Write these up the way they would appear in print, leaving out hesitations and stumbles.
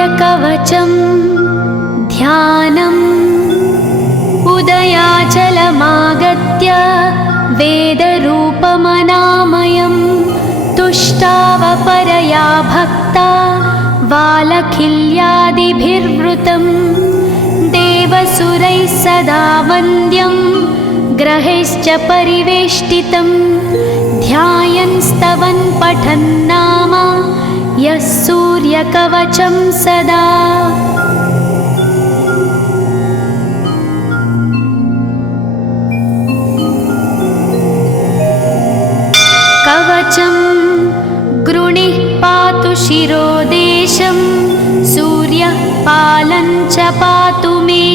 सूर्यकवचं ध्यानम् उदयाचलमागत्य वेदरूपमनामयं तुष्टावपरया भक्ता वालखिल्यादिभिर्वृतं देवसुरैः सदा वन्द्यं ग्रहैश्च परिवेष्टितं ध्यायन् स्तवन् पठन् नाम यः सूर्यकवचं सदा। कवचं गृणिः पातु शिरोदेशं सूर्यः पालं च पातु मे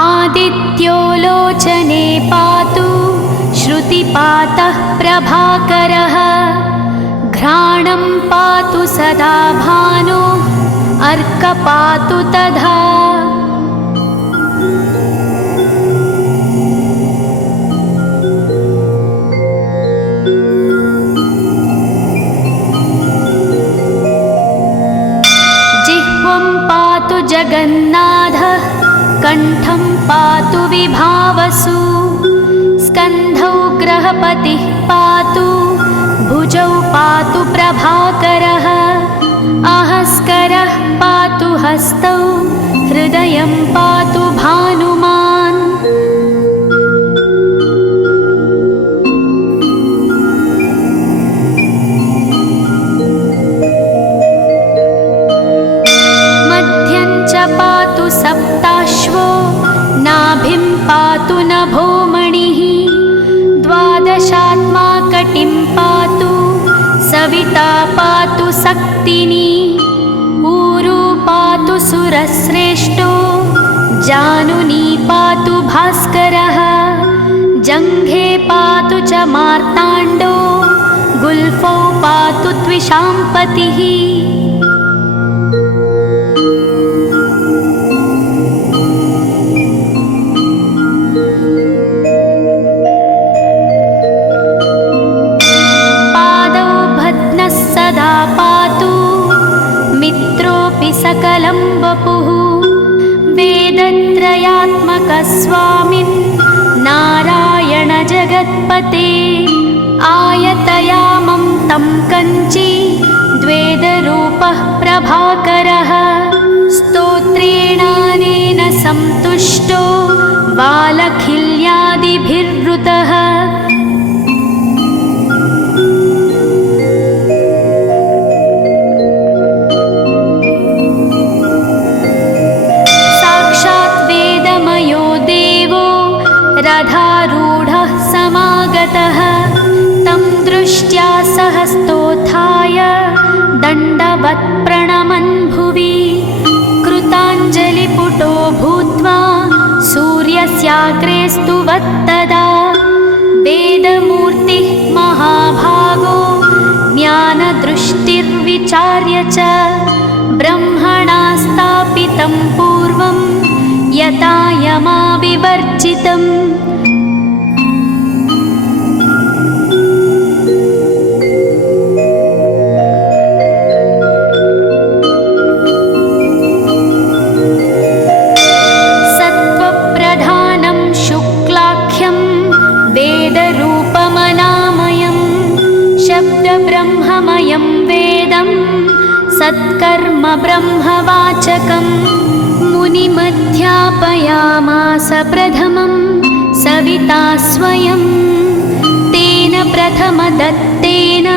आदित्यो लोचने पातु श्रुतिपातः प्रभाकरः घ्राणं पातु सदा भानो अर्क पातु तथा। जिह्वं पातु जगन्नाथः कण्ठं पातु विभावसु स्कन्धौ ग्रहपतिः पातु भुजौ पातु प्रभाकरः अहस्करः पातु हस्तौ हृदयं पातु भानुमान्। मध्यं च पातु सप्ताश्वो नाभिं पातु नभोमणिः द्वादशात्मा कटिं पातु सविता पातु सक्तिनी ऊरू पातु सुरश्रेष्ठो जानुनी पातु भास्करः जङ्घे पातु च मार्ताण्डो गुल्फौ पातु त्विषाम्पतिः। सदा पातु मित्रोऽपि सकलं वपुः वेदत्रयात्मकः स्वामिन् नारायण जगत्पते आयतयामं तं कञ्ची द्वेदरूपः प्रभाकरः स्तोत्रेणानेन सन्तुष्टो वालखिल्यादिभिर्वृतः रथारूढः समागतः तं दृष्ट्या सहस्तोत्थाय दण्डवत् प्रणमन् भुवि कृताञ्जलिपुटो भूत्वा सूर्यस्याग्रे स्तुवत्तदा वेदमूर्तिः महाभागो ज्ञानदृष्टिर्विचार्य च ब्रह्मणा स्थापितं पूर्वं यथा यमाविवर्जितम्। सत्त्वप्रधानं शुक्लाख्यं वेदरूपमनामयं शब्दब्रह्ममयं वेदं सत्कर्म ब्रह्मवाचकम् मुनिमध्यापयामास प्रथमं सविता स्वयं तेन प्रथमदत्तेन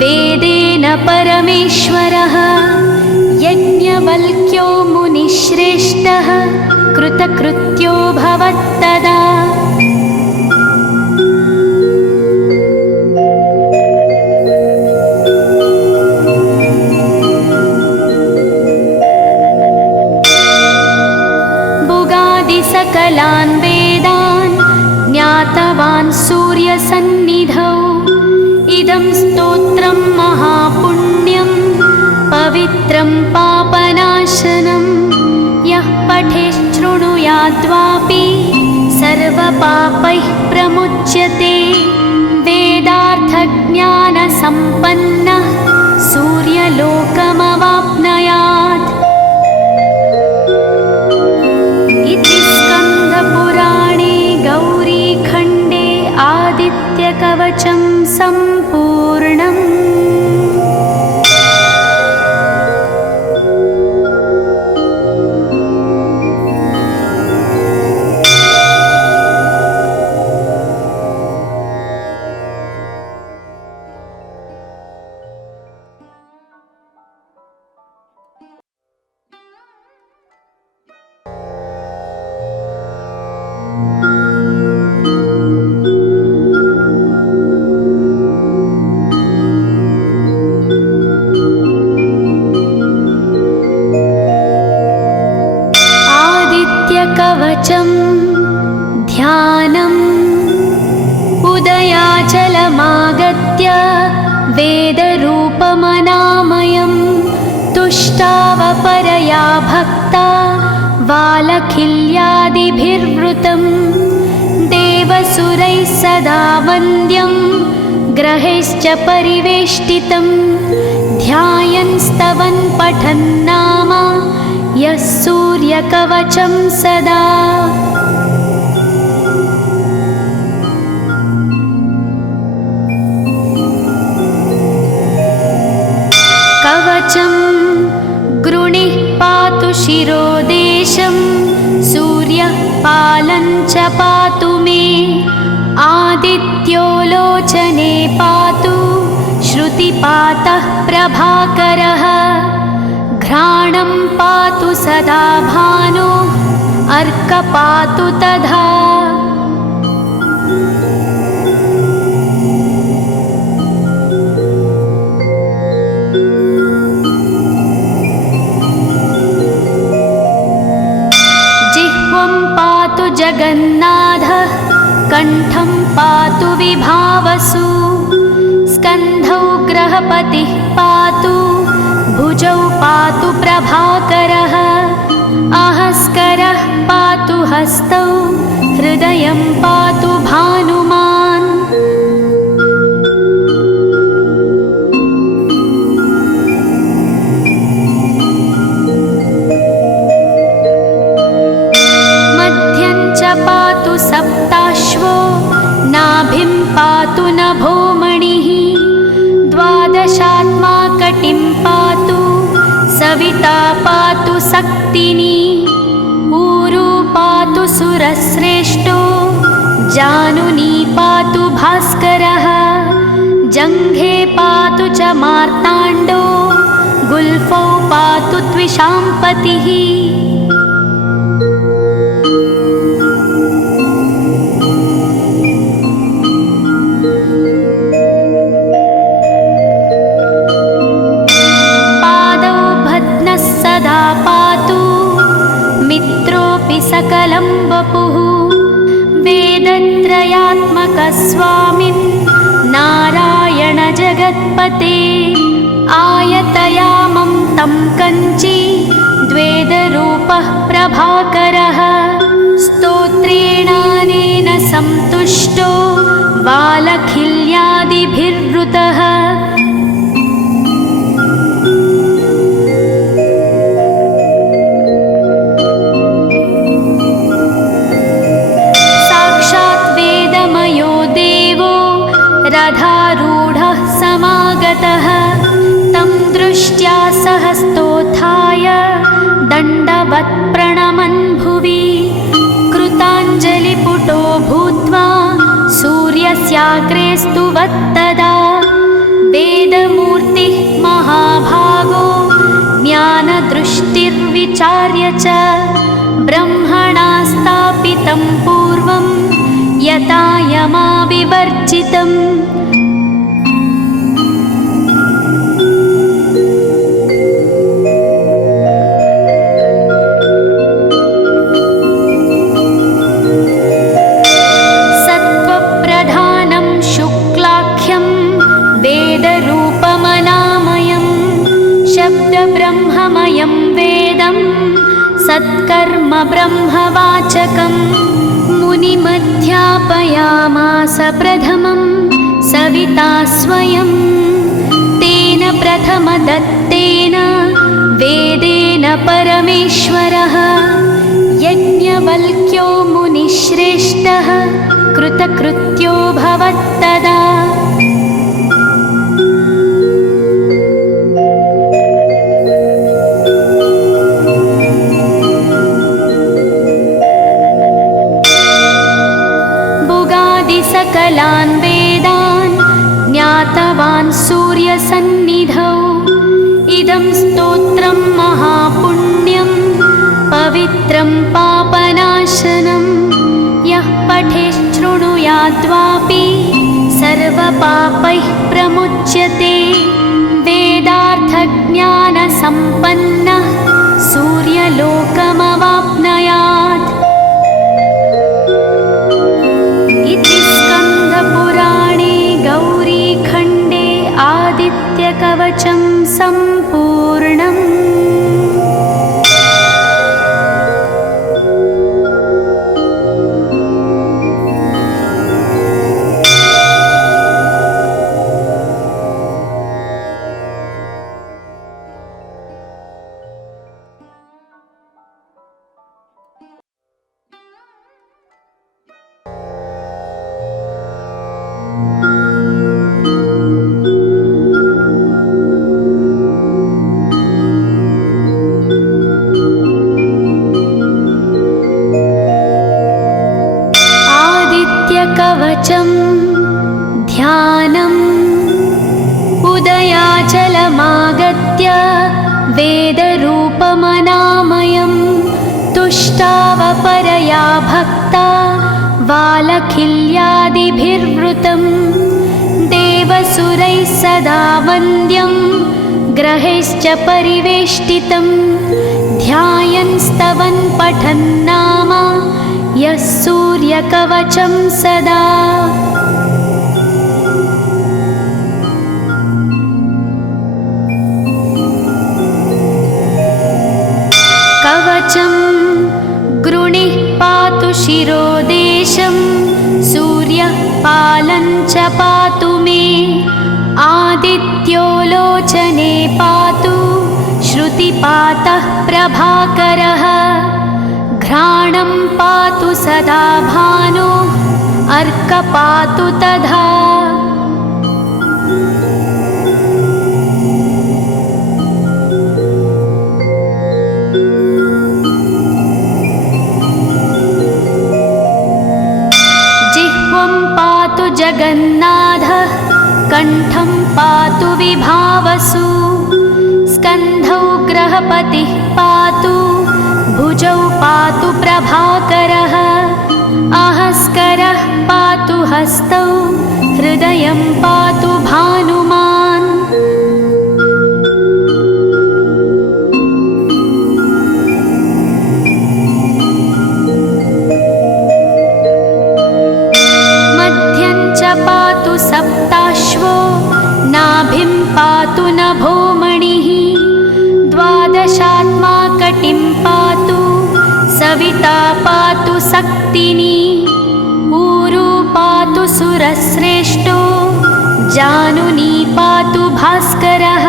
वेदेन परमेश्वरः यज्ञवल्क्यो मुनिश्रेष्ठः कृतकृत्यो भवत्तदा। सकलान् वेदान् ज्ञातवान् सूर्यसन्निधौ इदं स्तोत्रं महापुण्यं पवित्रं पापनाशनं यः पठेच्छृणुयाद्वापि सर्वपापैः प्रमुच्यते वेदार्थज्ञानसम्पन्नः सूर्यलोकमवाप्नुयात्। सम्पूर्णम्। कवचं ध्यानम् उदयाचलमागत्य वेदरूपमनामयं तुष्टावपरया भक्ता वालखिल्यादिभिर्वृतं देवसुरैः सदा वन्द्यं ग्रहैश्च परिवेष्टितं ध्यायन् स्तवन् पठन् नाम यः सूर्यकवचं सदा। कवचं गृणिः पातु शिरोदेशं सूर्यः पालं च पातु मे आदित्यो लोचने पातु श्रुतिपातः प्रभाकरः घ्राणं पातु सदा भानो अर्क पातु तथा। जिह्वं पातु जगन्नाथः कण्ठं पातु विभावसु स्कन्धौ ग्रहपतिः पातु भुजौ पातु प्रभाकरः अहस्करः पातु हस्तौ हृदयं पातु भानुमान्। मध्यं च पातु सप्ताश्वो नाभिं पातु नभोमणिः द्वादशात्मा कटिं पातु सविता पातु सक्तिनी ऊरू पातु सुरश्रेष्ठो जानुनी पातु भास्करः जङ्घे पातु च मार्ताण्डो गुल्फौ पातु त्विषाम्पतिः। सकलं वपुः वेदत्रयात्मकस्वामिन् नारायण जगत्पते आयतयामं तं कञ्ची द्वेदरूपः प्रभाकरः स्तोत्रेणानेन सन्तुष्टो वालखिल्यादिभिर्वृतः रथारूढः समागतः तं दृष्ट्या सहस्तोत्थाय दण्डवत् प्रणमन् भुवि कृताञ्जलिपुटो भूत्वा सूर्यस्याग्रे स्तुवत्तदा वेदमूर्तिः महाभागो ज्ञानदृष्टिर्विचार्य च ब्रह्मणा स्थापितं पूर्वं यथा यमाविवर्जितम्। सत्त्वप्रधानं शुक्लाख्यं वेदरूपमनामयं शब्दब्रह्ममयं वेदं सत्कर्म ब्रह्मवाचकम् मुनिमध्यापयामास प्रथमं सविता स्वयं तेन प्रथमदत्तेन वेदेन परमेश्वरः यज्ञवल्क्यो मुनिश्रेष्ठः कृतकृत्यो भवत्तदा। वेदं स्तोत्रं महापुण्यं पवित्रं पापनाशनं यः पठेच्छृणुयाद्वापि सर्वपापैः प्रमुच्यते वेदार्थज्ञानसम्पन्नः सूर्यलोकमवाप्नुयात् इति स्कन्दपुराणे गौरीखण्डे आदित्यकवचं सम्पूर्णम्। कवचं ध्यानम् उदयाचलमागत्य वेदरूपमनामयं तुष्टावपरया भक्ता वालखिल्यादिभिर्वृतं देवसुरैः सदा वन्द्यं ग्रहैश्च परिवेष्टितं ध्यायन् स्तवन् पठन् नाम यः सूर्यकवचं सदा। कवचं गृणिः पातु शिरोदेशं सूर्यः पालं च पातु मे आदित्यो लोचने पातु श्रुतिपातः प्रभाकरः घ्राणं पातु सदा भानो अर्क पातु तथा जिह्वं पातु जगन्नाथः कण्ठं पातु विभावसु स्कन्धौ ग्रहपतिः पातु भुजौ पातु प्रभाकरः अहस्करः पातु हस्तौ हृदयं पातु भानुमान् मध्यं च पातु सप्ताश्वो नाभिं पातु नभोमणिः द्वादशात्मा कटिं पातु सविता पातु सक्तिनी ऊरू पातु सुरश्रेष्ठो जानुनी पातु भास्करः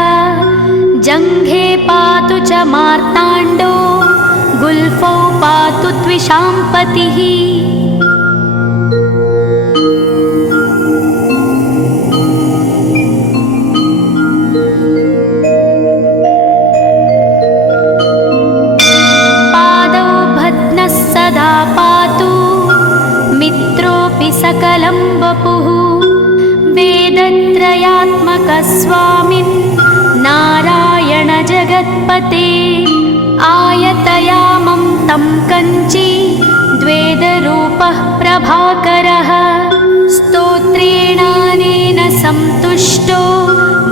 जङ्घे पातु च मार्ताण्डो गुल्फौ पातु त्विषाम्पतिः सकलं वपुः वेदत्रयात्मकस्वामिन् नारायण जगत्पते आयतयामं तं कञ्ची द्वेदरूपः प्रभाकरः स्तोत्रेणानेन सन्तुष्टो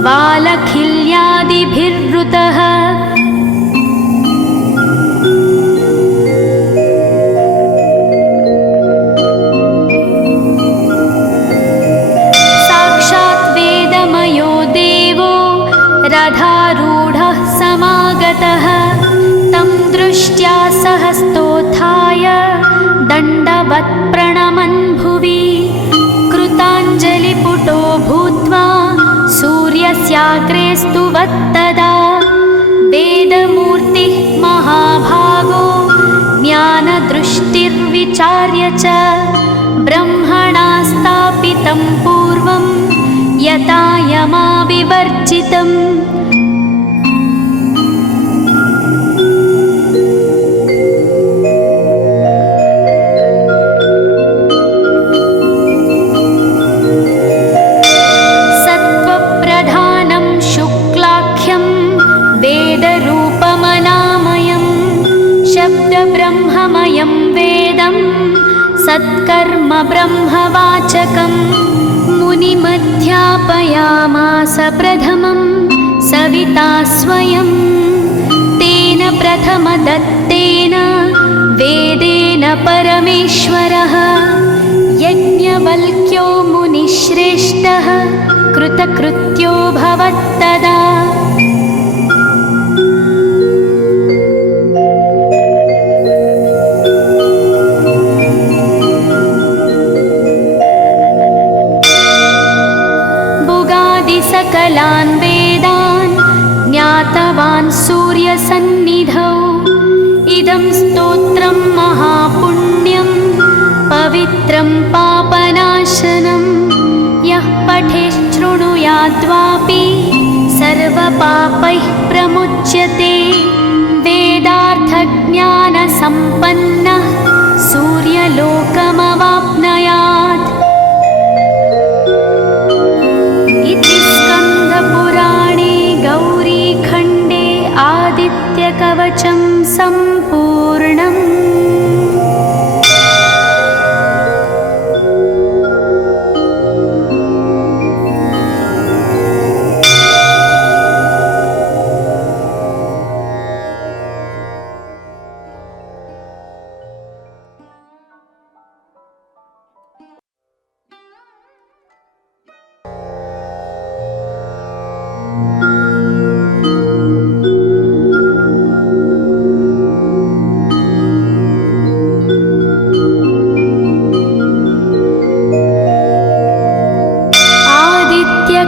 वालखिल्यादिभिर्वृतः रथारूढः समागतः तं दृष्ट्या सहस्तोत्थाय दण्डवत् प्रणमन् भुवि कृताञ्जलिपुटो भूत्वा सूर्यस्याग्रे स्तुवत्तदा वेदमूर्तिः महाभागो ज्ञानदृष्टिर्विचार्य च ब्रह्मणा स्थापितं पूर्वं यथा यमाविवर्जितम् सत्त्वप्रधानं शुक्लाख्यं स्थापयामास प्रथमं सविता स्वयं तेन प्रथमदत्तेन वेदेन परमेश्वरः यज्ञवल्क्यो मुनिश्रेष्ठः कृतकृत्यो भवत्तदा। सकलान् वेदान् ज्ञातवान् सूर्यसन्निधौ इदं स्तोत्रं महापुण्यं पवित्रं पापनाशनं यः पठेच्छृणुयाद्वापि सर्वपापैः प्रमुच्यते वेदार्थज्ञानसम्पन्नः सूर्यलोकमवाप्नुयात्। स्कन्दपुराणे गौरीखण्डे आदित्यकवचं सम्पूर्णम्।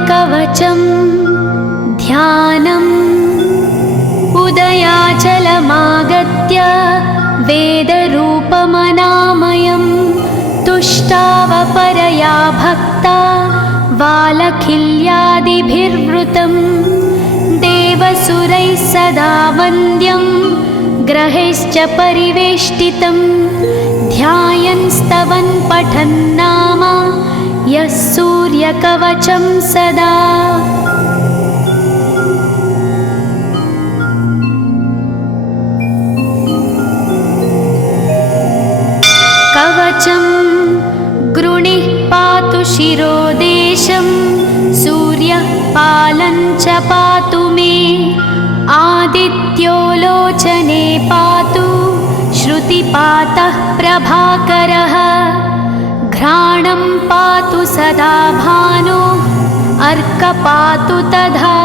कवचं ध्यानम् उदयाचलमागत्य वेदरूपमनामयं तुष्टावपरया भक्ता वालखिल्यादिभिर्वृतं देवसुरैः सदा वन्द्यं ग्रहैश्च परिवेष्टितं ध्यायन् स्तवन् पठन् नाम यः सूर्यकवचं सदा। कवचं गृणिः पातु शिरोदेशं सूर्यः पालं च पातु मे आदित्यो लोचने पातु श्रुतिपातः प्रभाकरः घ्राणं पातु सदा भानो अर्क पातु तथा।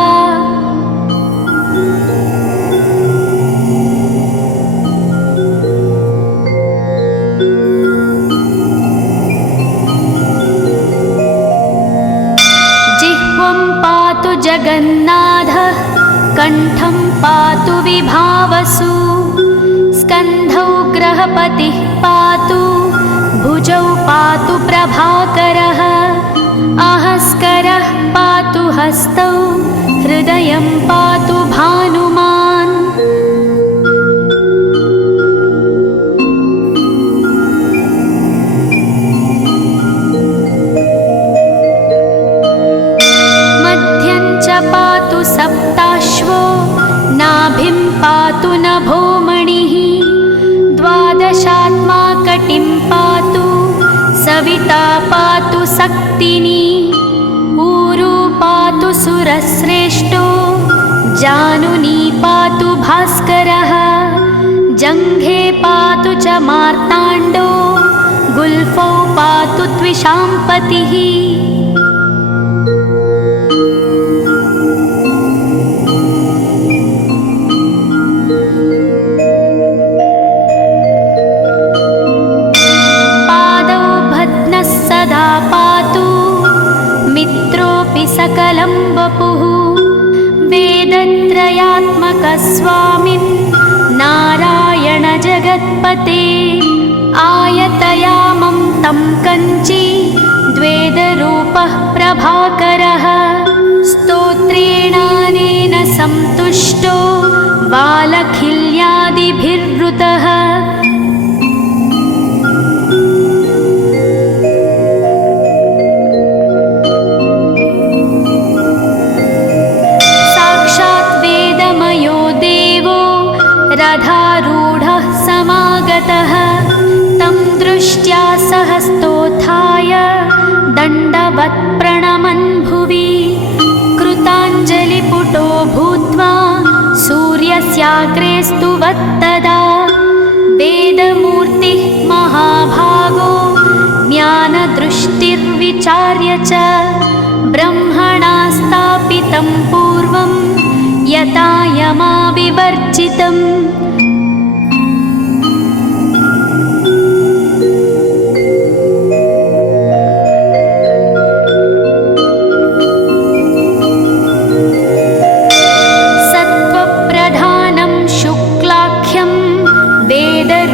जिह्वं पातु जगन्नाथः कण्ठं पातु विभावसु स्कन्धौ ग्रहपतिः पातु भुजौ पातु प्रभाकरः अहस्करः पातु हस्तौ हृदयं पातु भानुमान्। मध्यं च पातु सप्ताश्वो नाभिं पातु नभोमणिः द्वादशात्मा कटिं पातु सविता पातु सक्तिनी ऊरू पातु सुरश्रेष्ठो जानुनी पातु भास्करः जङ्घे पातु च मार्ताण्डो गुल्फौ पातु त्विषाम्पतिः। सकलं वपुः वेदत्रयात्मकस्वामिन् नारायण जगत्पते आयतयामं तं कञ्ची द्वेदरूपः प्रभाकरः स्तोत्रेणानेन सन्तुष्टो वालखिल्यादिभिर्वृतः। रथारूढः समागतः तं दृष्ट्या सहस्तोत्थाय दण्डवत् प्रणमन् भुवि। व्याघ्रेस्तु वत्तदा वेदमूर्तिः महाभागो ज्ञानदृष्टिर्विचार्य च ब्रह्मणा स्थापितं पूर्वं यथा यमाविवर्जितम्। सत्त्वप्रधानं शुक्लाख्यं वेदरूपमनामयं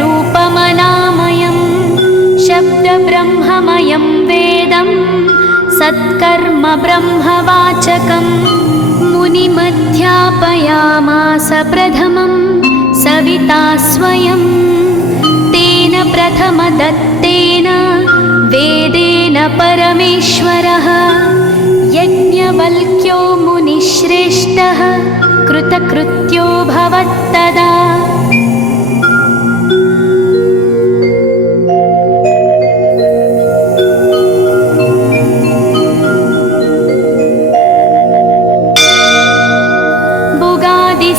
शब्दब्रह्ममयं वेदं सत्कर्म ब्रह्मवाचकम् मुनिमध्यापयामास प्रथमं सविता स्वयं तेन प्रथमदत्तेन वेदेन परमेश्वरः यज्ञवल्क्यो मुनिश्रेष्ठः कृतकृत्यो भवत्तदा।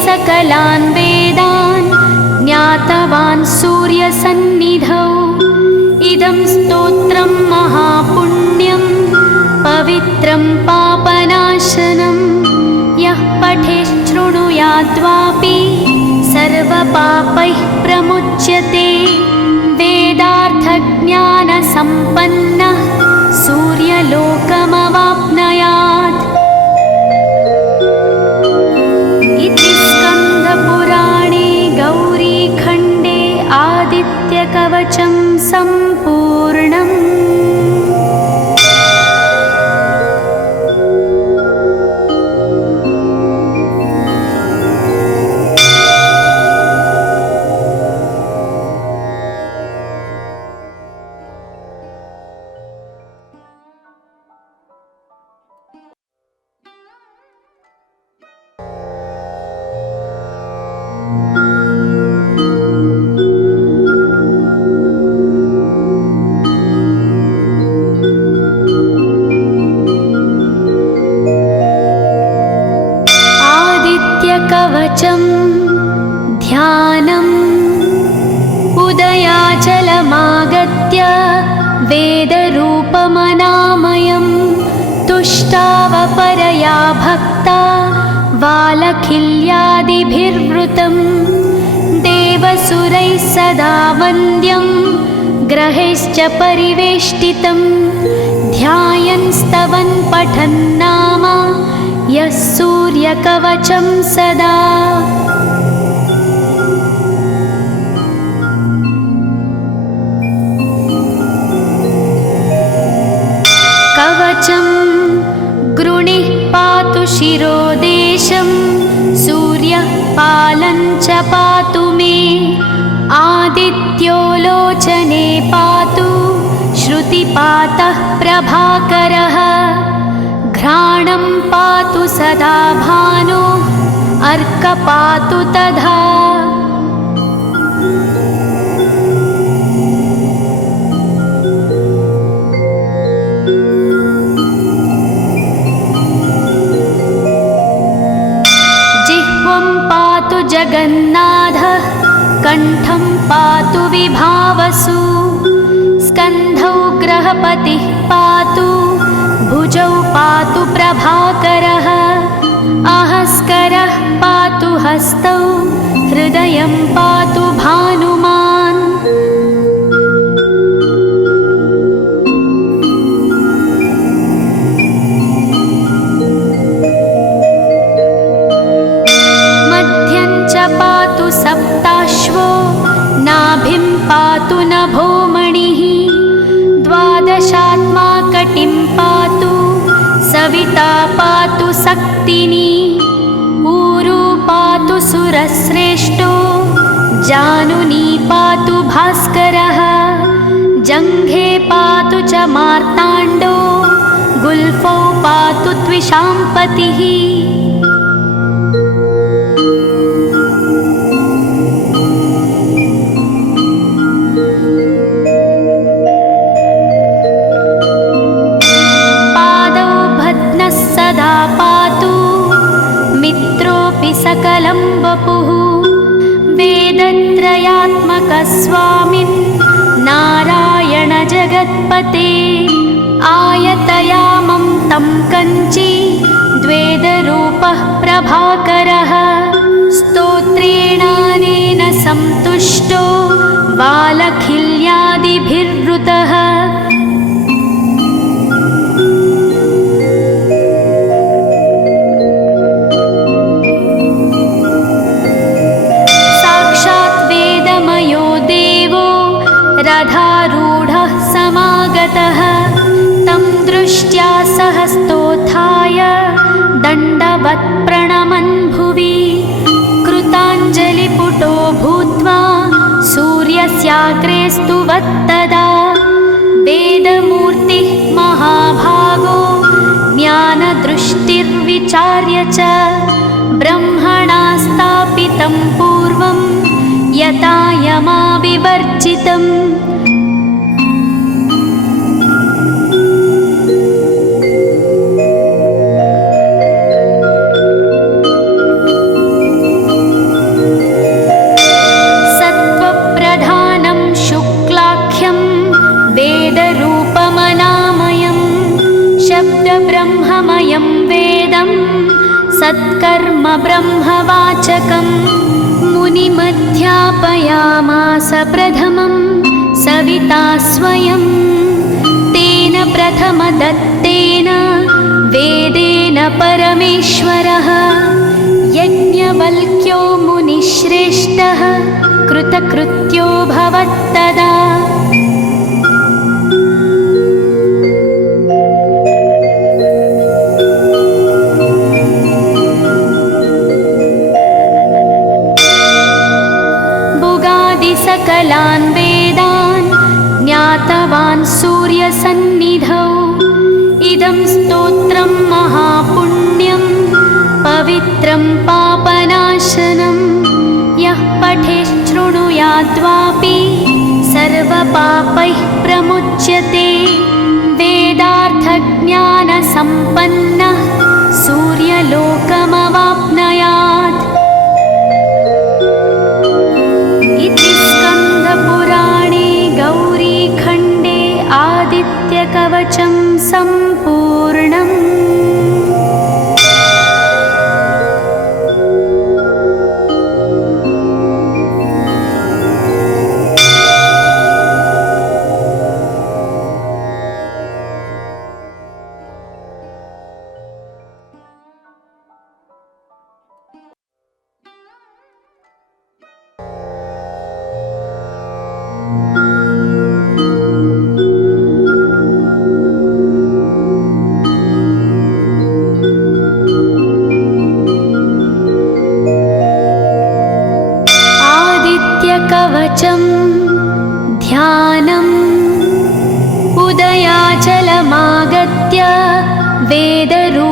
सकलान् वेदान् ज्ञातवान् सूर्यसन्निधौ इदं स्तोत्रं महापुण्यं पवित्रं पापनाशनं यः पठेच्छृणुयाद्वापि सर्वपापैः प्रमुच्यते वेदार्थज्ञानसम्पन्नः सूर्यलोकमवाप्नुयात्। स्कन्दपुराणे गौरीखण्डे आदित्यकवचं सम्पूर्णम्। कवचं ध्यानम् उदयाचलमागत्य वेदरूपमनामयं तुष्टावपरया भक्ता वालखिल्यादिभिर्वृतं देवसुरैः सदा वन्द्यं ग्रहैश्च परिवेष्टितं ध्यायन् स्तवन् पठन् नाम यः सूर्यकवचं सदा। कवचं गृणिः पातु शिरोदेशं सूर्यः पालं च पातु मे आदित्यो लोचने पातु श्रुतिपातः प्रभाकरः घ्राणं पातु सदा भानो अर्क पातु तथा। जिह्वं पातु जगन्नाथः कण्ठं पातु विभावसु स्कन्धौ ग्रहपतिः पातु भुजौ पातु प्रभाकरः आहस्करः पातु हस्तौ हृदयं पातु भानुमान्। मध्यं च पातु सप्ताश्वो नाभिं पातु नभोमणिः द्वादशात्मा कटिं पातु सविता पातु सक्तिनी ऊरू पातु सुरश्रेष्ठो जानुनी पातु भास्करः जङ्घे पातु च मार्ताण्डो गुल्फौ पातु त्विषाम्पतिः। सदा पातु मित्रोऽपि सकलं वपुः वेदत्रयात्मकस्वामिन् नारायण जगत्पते आयतयामं तं कञ्ची द्वेदरूपः प्रभाकरः स्तोत्रेणानेन सन्तुष्टो वालखिल्यादिभिर्वृतः साक्षात् वेदमयो देवो रथारूढः समागतः तं दृष्ट्या सहस्तोत्थाय दण्डवत् प्रणमन् भुवि कृताञ्जलिपुटो भूत्वा सूर्यस्याग्रे स्तुवत्तदा वेदमूर्तिः महाभागो ज्ञानदृष्टिर्विचार्य च ब्रह्मणा स्थापितं पूर्वं यथा यमाविवर्जितम् ब्रह्ममयं वेदं सत्कर्म ब्रह्मवाचकं मुनिमध्यापयामास प्रथमं सविता स्वयं तेन प्रथमदत्तेन वेदेन परमेश्वरः यज्ञवल्क्यो मुनिश्रेष्ठः कृतकृत्यो भवत्तदा सकलान् वेदान् ज्ञातवान् सूर्यसन्निधौ इदं स्तोत्रं महापुण्यं पवित्रं पापनाशनं यः पठेच्छृणुयाद्वापि सर्वपापैः प्रमुच्यते वेदार्थज्ञानसम्पन्नः सूर्यलोकमवाप्नुयात् पुराणे गौरीखण्डे आदित्यकवचं सम्पूर्णम्। कवचं ध्यानम् उदयाचलमागत्य वेदरूपमनामयं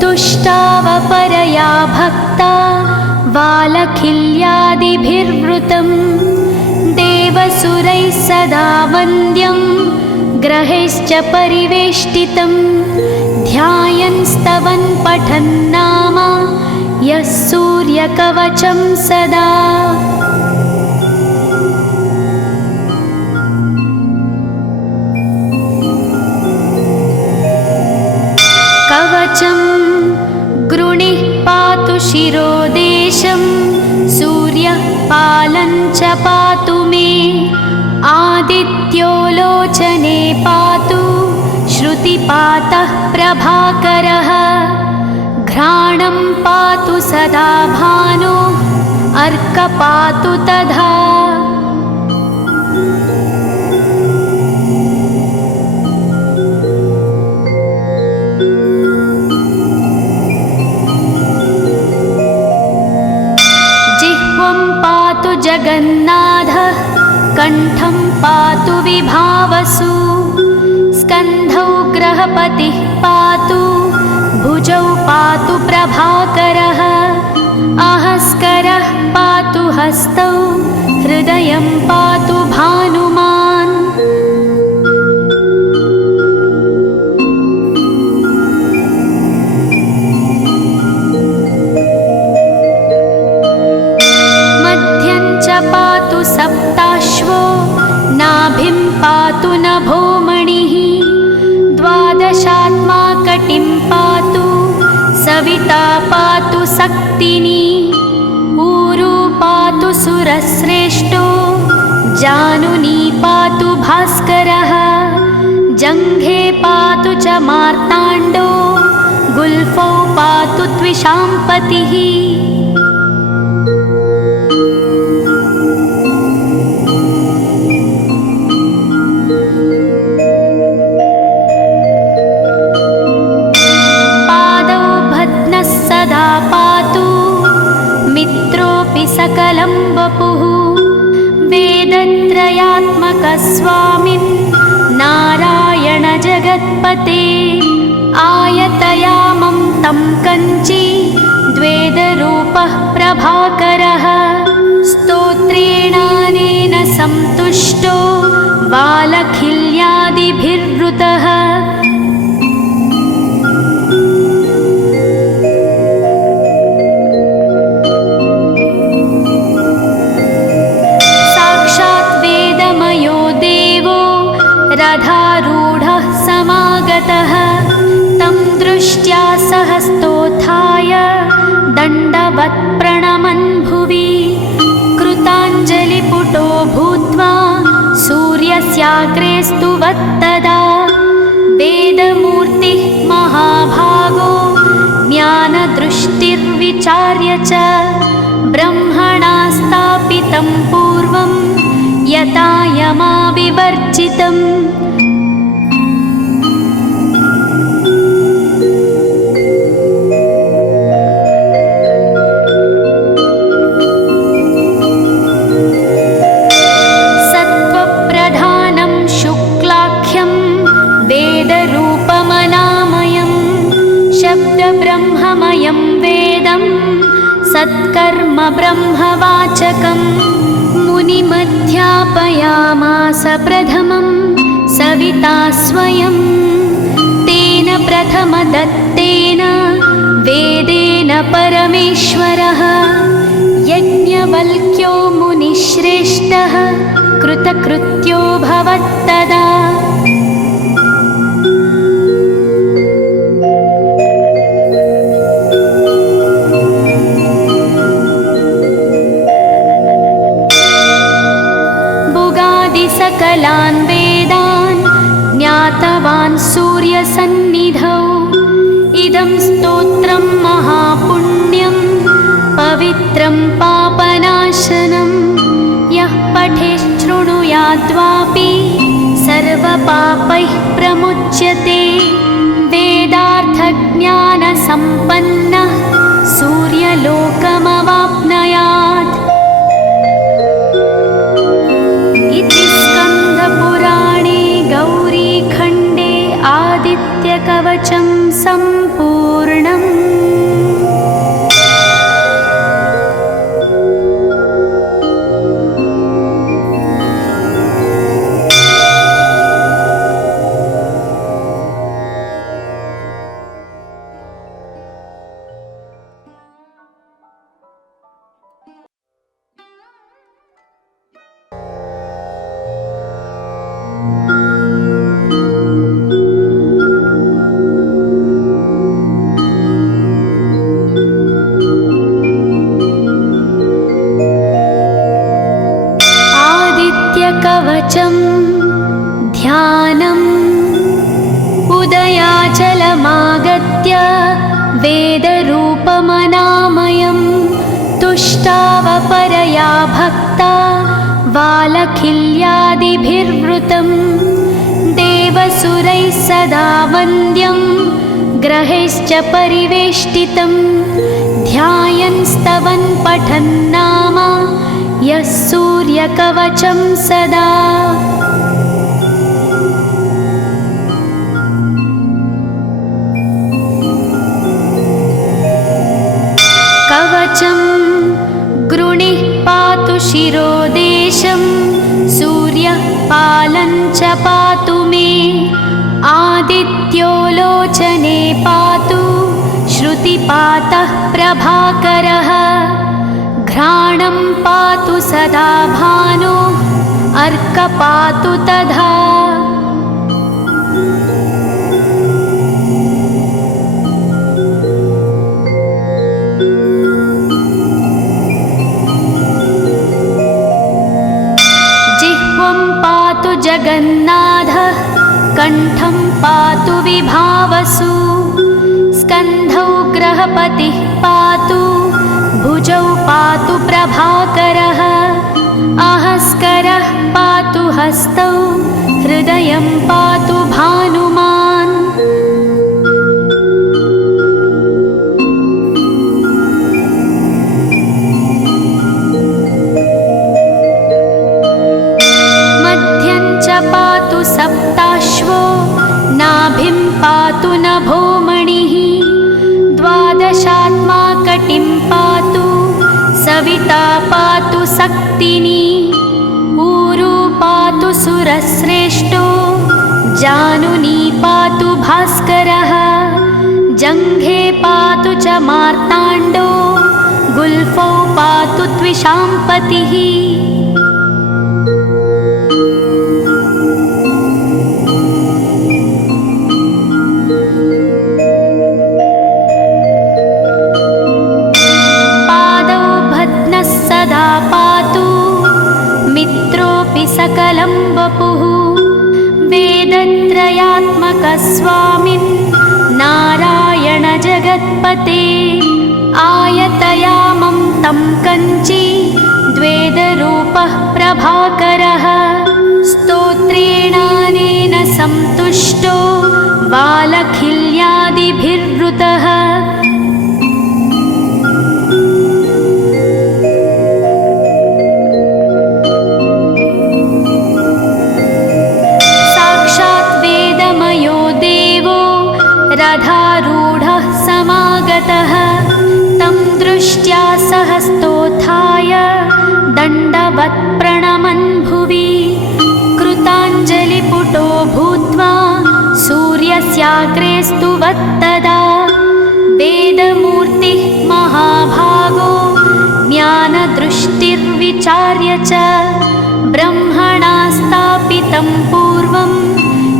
तुष्टावपरया भक्ता वालखिल्यादिभिर्वृतं देवसुरैः सदा वन्द्यं ग्रहैश्च परिवेष्टितं ध्यायन् स्तवन् पठन् नाम यः सूर्यकवचं सदा कवचं गृणिः पातु शिरोदेशं सूर्यः पालं च पातु मे आदित्यो लोचने पातु श्रुतिपातः प्रभाकरः घ्राणं पातु सदा भानो अर्क पातु तथा जिह्वं पातु जगन्नाथः कण्ठं पातु विभावसु स्कन्धौ ग्रहपतिः पातु भुजौ पातु प्रभाकरः आहस्करः पातु हस्तौ हृदयं पातु भानुमान् सविता पातु सक्तिनी ऊरू पातु सुरश्रेष्ठो जानुनी पातु भास्करः जङ्घे पातु च मार्ताण्डो गुल्फौ पातु त्विषाम्पतिः पादौ भद्नः सदा पातु मित्रोऽपि सकलं वपुः वेदत्रयात्मकः स्वामिन् नारायण जगत्पते आयतयामं तं कञ्ची द्वेदरूपः प्रभाकरः स्तोत्रेणानेन सन्तुष्टो वालखिल्यादिभिर्वृतः साक्षात् वेदमयो देवो रथारूढः समागतः तं दृष्ट्या सहस्तोत्थाय दण्डवत् प्रणमन् भुवि कृताञ्जलिपुटो भूत्वा सूर्यस्याग्रे स्तुवत्तदा वेदमूर्तिः महाभागो ज्ञानदृष्टिर्विचार्य च ब्रह्मणा स्थापितं पूर्वं यथा यमाविवर्जितम् सत्त्वप्रधानं शुक्लाख्यं वेदरूपमनामयं शब्दब्रह्ममयं वेदं सत्कर्म ब्रह्मवाचकं मुनिमध्यापयामास प्रथमं सविता स्वयं तेन प्रथमदत्तेन वेदेन परमेश्वरः यज्ञवल्क्यो मुनिश्रेष्ठः कृतकृत्यो भवत्तदा सकलान् वेदान् ज्ञातवान् सूर्यसन्निधौ इदं स्तोत्रं महापुण्यं पवित्रं पापनाशनं यः पठेच्छृणुयाद्वापि सर्वपापैः प्रमुच्यते वेदार्थज्ञानसम्पन्नः सूर्यलोकमवाप्नुयात् इति स्कन्दपुराणे गौरीखण्डे आदित्यकवचं सम्पूर्णम्। कवचं ध्यानम् उदयाचलमागत्य वेदरूपमनामयं तुष्टावपरया भक्ता वालखिल्यादिभिर्वृतं देवसुरैः सदा वन्द्यं ग्रहैश्च परिवेष्टितं ध्यायन् स्तवन् पठन् नाम यः सूर्यकवचं सदा कवचं गृणिः पातु शिरोदेशं सूर्यः पालं च पातु मे आदित्यो लोचने पातु श्रुतिपातः प्रभाकरः घ्राणं पातु सदा भानो अर्क पातु तथा कण्ठं पातु विभावसु स्कन्धौ ग्रहपतिः पातु भुजौ पातु प्रभाकरः आहस्करः पातु हस्तौ हृदयं पातु भानुमान् मध्यं च पातु सप्ताश्वो नाभिं पातु नभोमणिः द्वादशात्मा कटिं पातु सविता पातु सक्तिनी ऊरू पातु सुरश्रेष्ठो जानुनी पातु भास्करः जङ्घे पातु च मार्ताण्डो गुल्फौ पातु त्विषाम्पतिः सदा पातु मित्रोऽपि सकलं वपुः वेदत्रयात्मकस्वामिन् नारायण जगत्पते आयतयामं तं कञ्ची द्वेदरूपः प्रभाकरः स्तोत्रेणानेन सन्तुष्टो वालखिल्यादिभिर्वृतः रथारूढः समागतः तं दृष्ट्या सहस्तोत्थाय दण्डवत् प्रणमन् भुवि कृताञ्जलिपुटो भूत्वा सूर्यस्याग्रे स्तुवत्तदा वेदमूर्तिः महाभागो ज्ञानदृष्टिर्विचार्य च ब्रह्मणा स्थापितं पूर्वं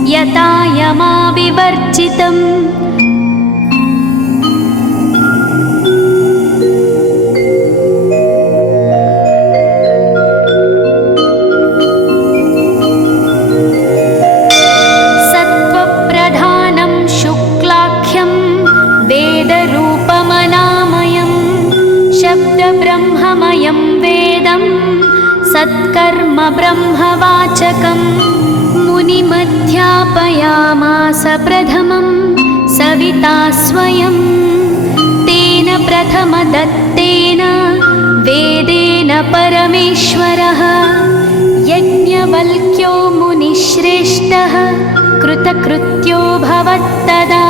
यथा यमाविवर्जितम् सत्त्वप्रधानं शुक्लाख्यं वेदरूपमनामयं शब्दब्रह्ममयं वेदं सत्कर्म ब्रह्मवाचकम् मुनिमध्यापयामास प्रथमं सविता स्वयं तेन प्रथमदत्तेन वेदेन परमेश्वरः यज्ञवल्क्यो मुनिश्रेष्ठः कृतकृत्यो भवत्तदा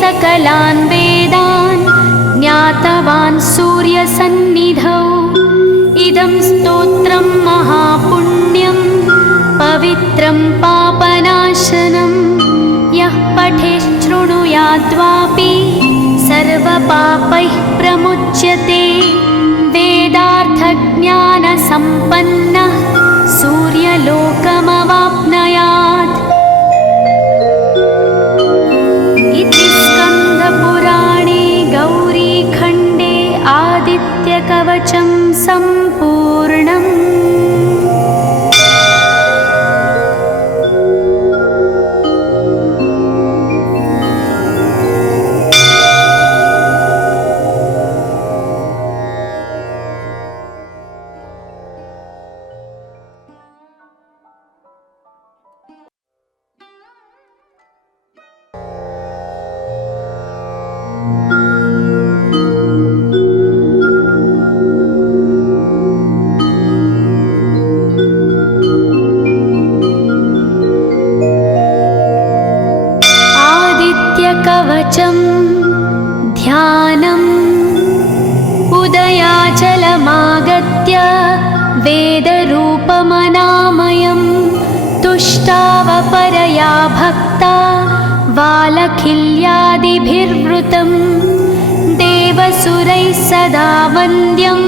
सकलान् वेदान् ज्ञातवान् सूर्यसन्निधौ इदं स्तोत्रं महापुण्यं पवित्रं पापनाशनं यः पठेच्छृणुयाद्वापि सर्वपापैः प्रमुच्यते वेदार्थज्ञानसम्पन्नः सूर्यलोकमवाप्नुयात् स्कन्दपुराणे गौरीखण्डे आदित्यकवचं सम्पूर्णम्। कवचं ध्यानम् उदयाचलमागत्य वेदरूपमनामयं तुष्टावपरया भक्ता वालखिल्यादिभिर्वृतं देवसुरैः सदा वन्द्यं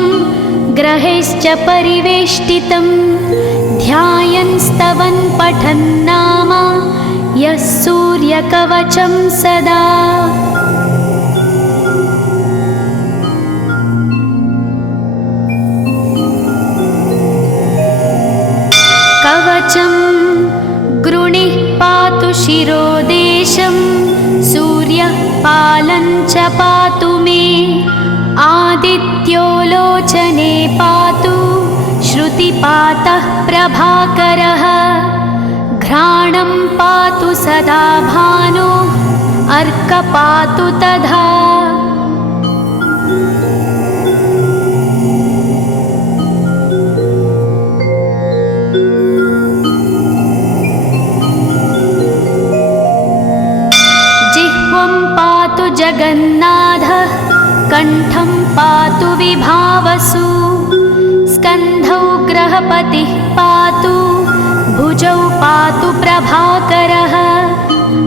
ग्रहैश्च परिवेष्टितं ध्यायन् स्तवन् पठन् नाम यः सूर्यकवचं सदा। कवचं गृणिः पातु शिरोदेशं, सूर्यः पालं च पातु मे। आदित्यो लोचने पातु, श्रुतिपातः प्रभाकरः। घ्राणं पातु सदा भानो, अर्क पातु तथा। जिह्वं पातु जगन्नाथः, कण्ठं पातु विभावसु। स्कन्धौ ग्रहपतिः पातु, भुजौ पातु प्रभाकरः।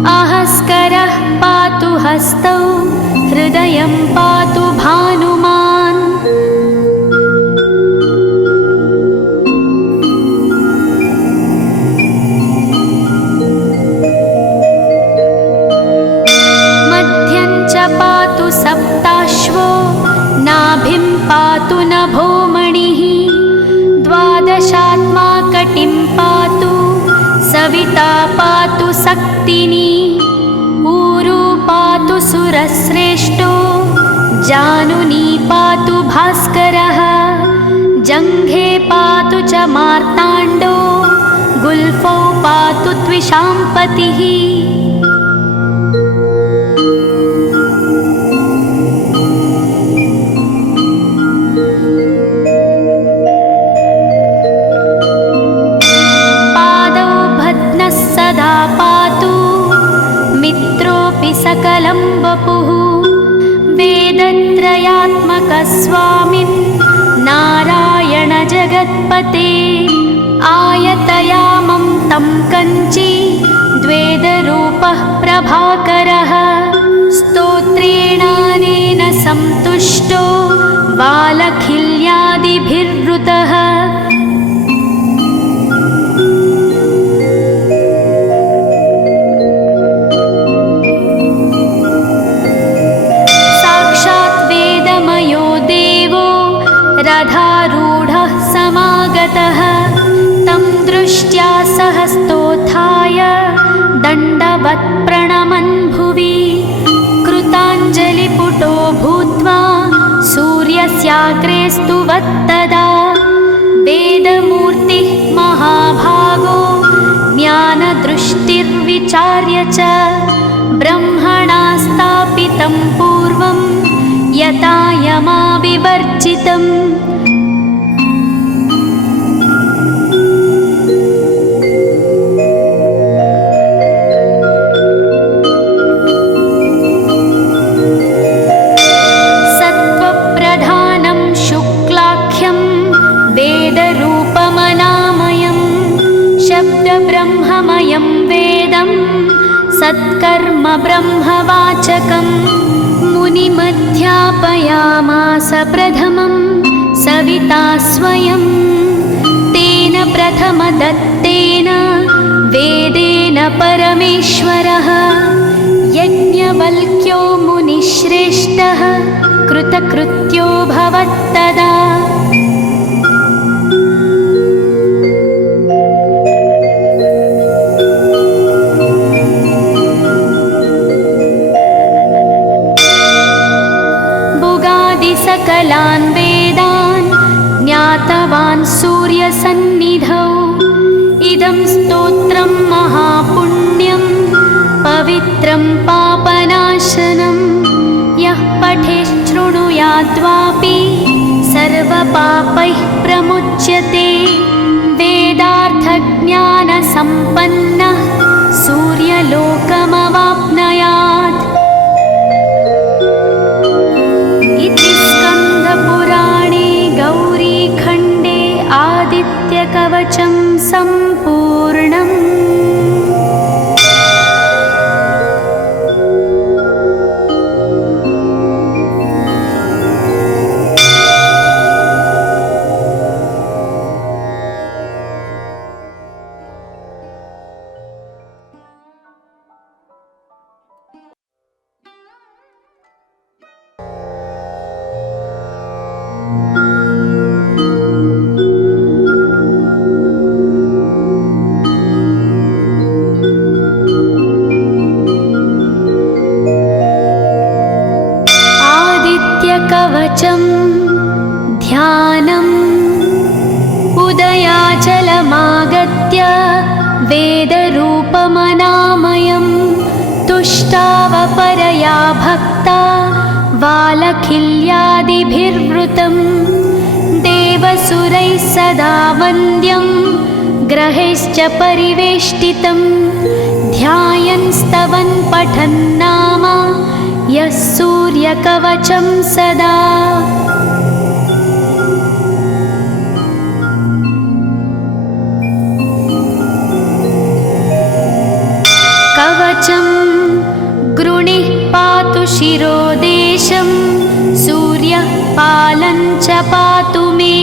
अहस्करः पातु हस्तौ, हृदयं पातु भानुमान्। मध्यं च पातु सप्ताश्वो, नाभिं पातु नभोमणिः। द्वादशात्मा कटिं पातु, सविता पातु सक्तिनी। ऊरू पातु सुरश्रेष्ठो, जानुनी पातु भास्करः। जङ्घे पातु च मार्ताण्डो, गुल्फौ पातु त्विषाम्पतिः। सदा पातु, मित्रोऽपि सकलं वपुः। वेदत्रयात्मकः स्वामिन्, नारायण जगत्पते। आयतयामं तं कञ्ची, द्वेदरूपः प्रभाकरः। स्तोत्रेणानेन सन्तुष्टो, बालखिल्यादिभिर्वृतः। रथारूढः समागतः, तं दृष्ट्या सहस्तोत्थाय, दण्डवत् प्रणमन् भुवि। कृताञ्जलिपुटो भूत्वा, सूर्यस्याग्रे स्तुवत्तदा। वेदमूर्तिः महाभागो, ज्ञानदृष्टिर्विचार्य च। ब्रह्मणा स्थापितं पूर्वं, यथा यमाविवर्जितम्। सत्त्वप्रधानं शुक्लाख्यं, वेदरूपमनामयं। शब्दब्रह्ममयं वेदं, सत्कर्म ब्रह्मवाचकम्। मुनिमध्यापयामास प्रथमं, सविता स्वयं। तेन प्रथमदत्तेन, वेदेन परमेश्वरः। यज्ञवल्क्यो मुनिश्रेष्ठः, कृतकृत्यो भवत्तदा। सकलान् वेदान्, ज्ञातवान् सूर्यसन्निधौ। इदं स्तोत्रं महापुण्यं, पवित्रं पापनाशनं। यः पठेच्छृणुयाद्वापि, सर्वपापैः प्रमुच्यते। वेदार्थज्ञानसम्पन्नः, सूर्यलोकमवाप्नुयात्। इति स्कन्दपुराणे गौरीखण्डे आदित्यकवचं सम्पूर्णम्। वर्तमानम् उदयाचलमागत्य वेदरूपमनामयं तुष्टावपरया भक्ता वालखिल्यादिभिर्वृतं देवसुरैः सदा वन्द्यं ग्रहैश्च परिवेष्टितं ध्यायन् स्तवन् पठन् नाम यः सूर्यकवचं सदा। कवचं गृणिः पातु शिरोदेशं सूर्यः पालं च पातु मे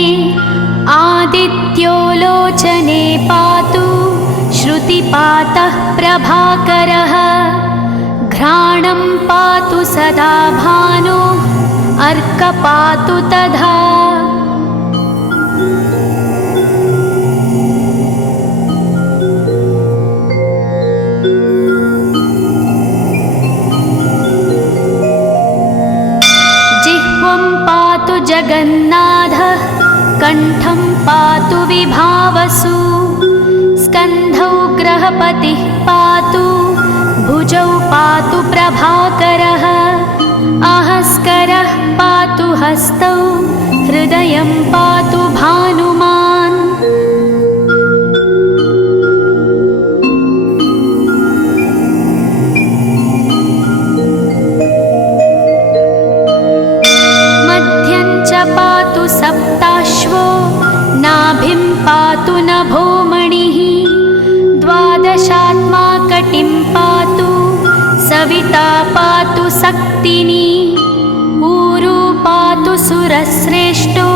आदित्यो लोचने पातु श्रुतिपातः प्रभाकरः घ्राणं पातु सदा भानो अर्क पातु तथा। जिह्वं पातु जगन्नाथः कण्ठं पातु विभावसु स्कन्धौ ग्रहपतिः पातु भुजौ पातु प्रभाकरः अहस्करः पातु हस्तौ हृदयं पातु भानुमान्। मध्यं च पातु सप्ताश्वो नाभिं पातु नभोमणिः द्वादशात्मा कटिं पातु सविता पातु सक्तिनी ऊरू पातु सुरश्रेष्ठो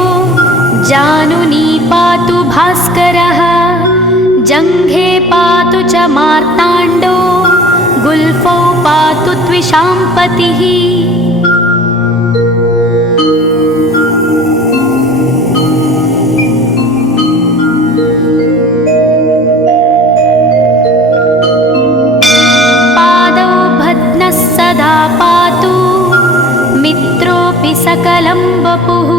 जानुनी पातु भास्करः जङ्घे पातु च मार्ताण्डो गुल्फौ पातु त्विषाम्पतिः। सदा पातु मित्रोऽपि सकलं वपुः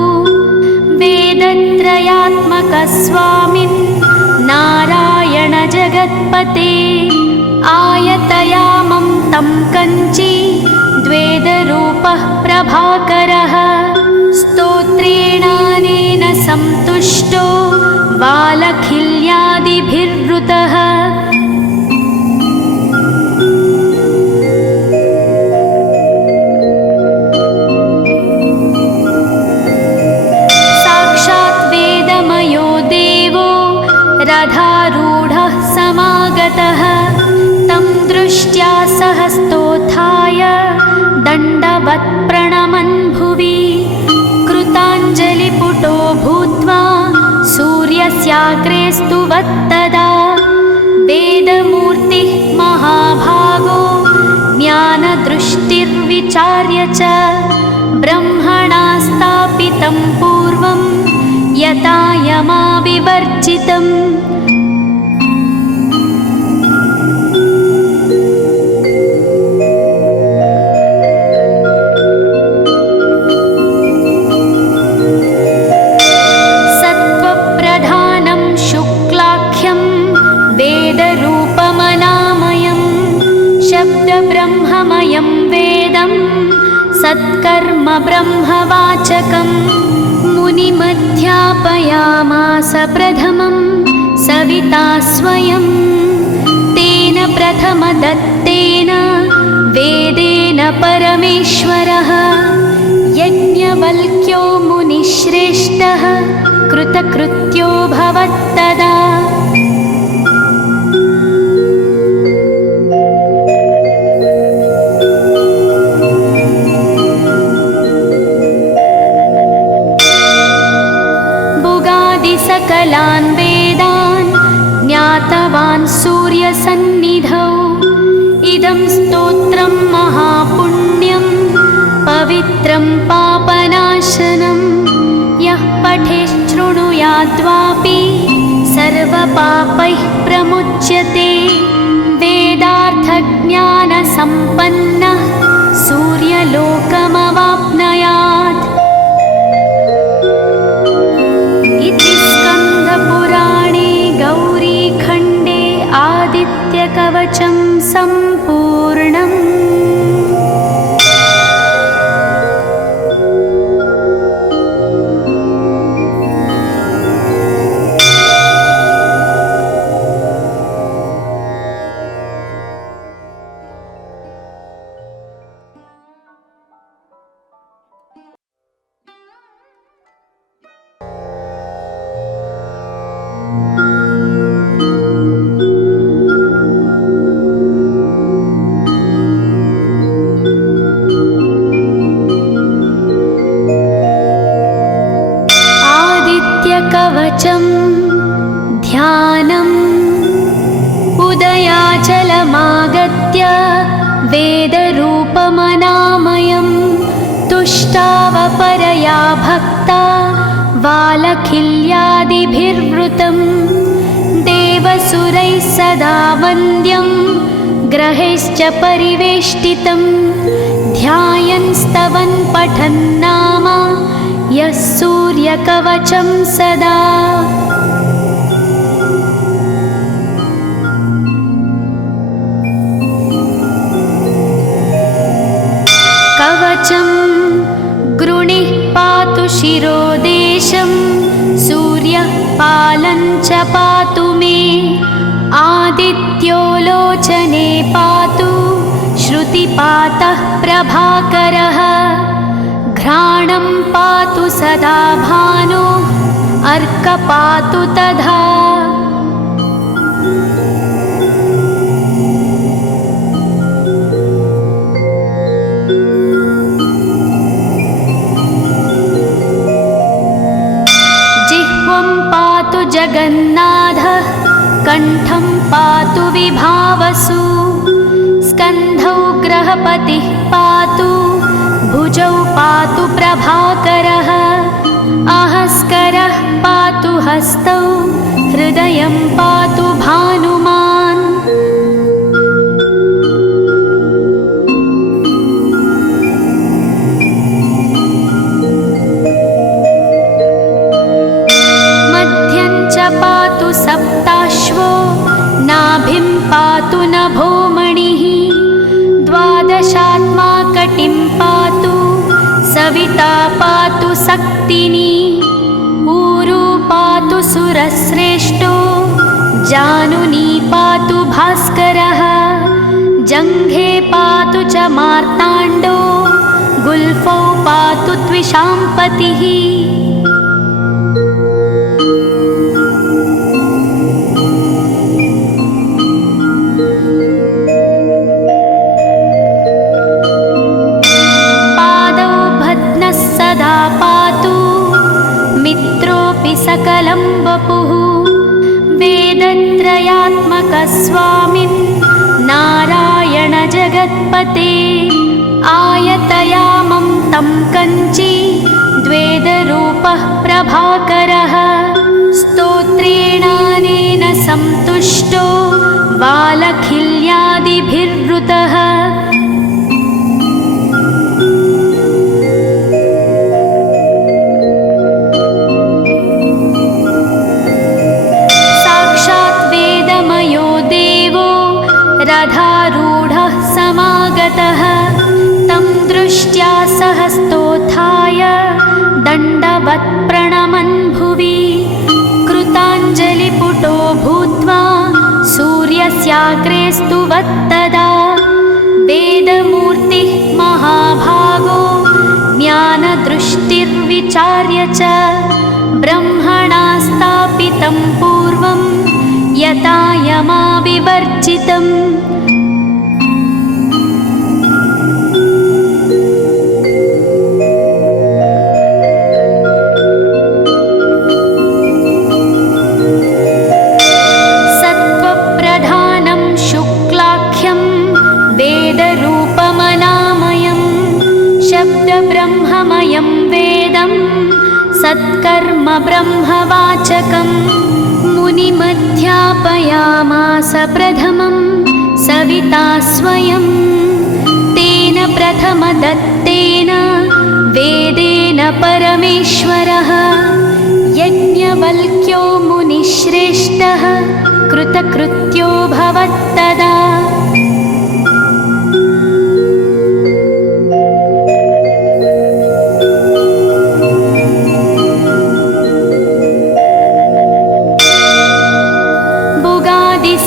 वेदत्रयात्मकस्वामिन् नारायण जगत्पते आयतयामं तं कञ्ची द्वेदरूपः प्रभाकरः स्तोत्रेणानेन सन्तुष्टो वालखिल्यादिभिर्वृतः रथारूढः समागतः तं दृष्ट्या सहस्तोत्थाय दण्डवत् प्रणमन् भुवि कृताञ्जलिपुटो भूत्वा सूर्यस्याग्रे स्तुवत्तदा वेदमूर्तिः महाभागो ज्ञानदृष्टिर्विचार्य च ब्रह्मणा स्थापितं पूर्वं यथा यमाविवर्जितम्। सत्त्वप्रधानं शुक्लाख्यं वेदरूपमनामयं शब्दब्रह्ममयं वेदं सत्कर्म ब्रह्मवाचकम् मुनिमध्यापयामास प्रथमं सविता स्वयं तेन प्रथमदत्तेन वेदेन परमेश्वरः यज्ञवल्क्यो मुनिश्रेष्ठः कृतकृत्यो भवत्तदा। सकलान् वेदान् ज्ञातवान् सूर्यसन्निधौ इदं स्तोत्रं महापुण्यं पवित्रं पापनाशनं यः पठेच्छृणुयाद्वापि सर्वपापैः प्रमुच्यते वेदार्थज्ञानसम्पन्नः सूर्यलोकमवाप्नुयात्। कवचं सम्पूर्णम्। कवचं ध्यानम् उदयाचलमागत्य वेदरूपमनामयं तुष्टावपरया भक्ता वालखिल्यादिभिर्वृतं देवसुरैः सदा वन्द्यं ग्रहैश्च परिवेष्टितं ध्यायन् स्तवन् पठन् नाम यः सूर्यकवचं सदा। कवचं गृणिः पातु शिरोदेशं सूर्यः पालं च पातु मे आदित्यो लोचने पातु श्रुतिपातः प्रभाकरः घ्राणं पातु सदा भानो अर्क पातु तथा। जिह्वं पातु जगन्नाथः कण्ठं पातु विभावसु स्कन्धौ ग्रहपतिः पातु भुजौ पातु प्रभाकरः अहस्करः पातु हस्तौ हृदयं पातु भानुमान्। मध्यं च पातु सप्ताश्वो नाभिं पातु नभोमणिः द्वादशात्मा कटिं पातु सविता पातु सक्तिनी ऊरू पातु सुरश्रेष्ठो जानुनी पातु भास्करः जङ्घे पातु च मार्ताण्डो गुल्फौ पातु त्विषाम्पतिः। सकलं वपुः वेदत्रयात्मकस्वामिन् नारायण जगत्पते आयतयामं तं कञ्ची द्वेदरूपः प्रभाकरः स्तोत्रेणानेन सन्तुष्टो वालखिल्यादिभिर्वृतः रथारूढः समागतः तं दृष्ट्या सहस्तोत्थाय दण्डवत् प्रणमन् भुवि कृताञ्जलिपुटो भूत्वा सूर्यस्याग्रे स्तुवत्तदा वेदमूर्तिः महाभागो ज्ञानदृष्टिर्विचार्य च ब्रह्मणा स्थापितं पूर्वं यथा यमाविवर्जितम्। सत्त्वप्रधानं शुक्लाख्यं वेदरूपमनामयं शब्दब्रह्ममयं वेदं सत्कर्म ब्रह्मवाचकम् मुनिमध्यापयामास प्रथमं सविता स्वयं तेन प्रथमदत्तेन वेदेन परमेश्वरः यज्ञवल्क्यो मुनिश्रेष्ठः कृतकृत्यो भवत्तदा।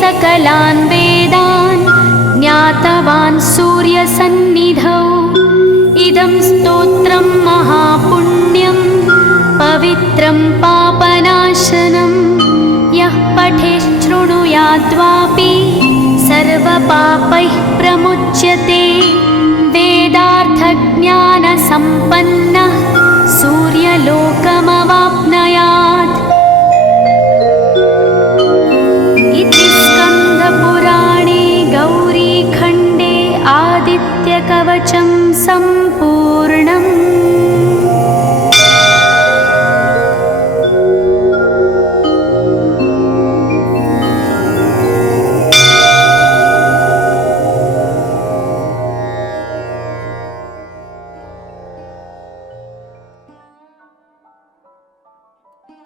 सकलान् वेदान् ज्ञातवान् सूर्यसन्निधौ। इदं स्तोत्रं महापुण्यं पवित्रं पापनाशनं। यः पठेच्छृणुयाद्वापि सर्वपापैः प्रमुच्यते। वेदार्थज्ञानसम्पन्नः सूर्यलोकमवाप्नुयात्। पुराणे गौरीखण्डे आदित्यकवचं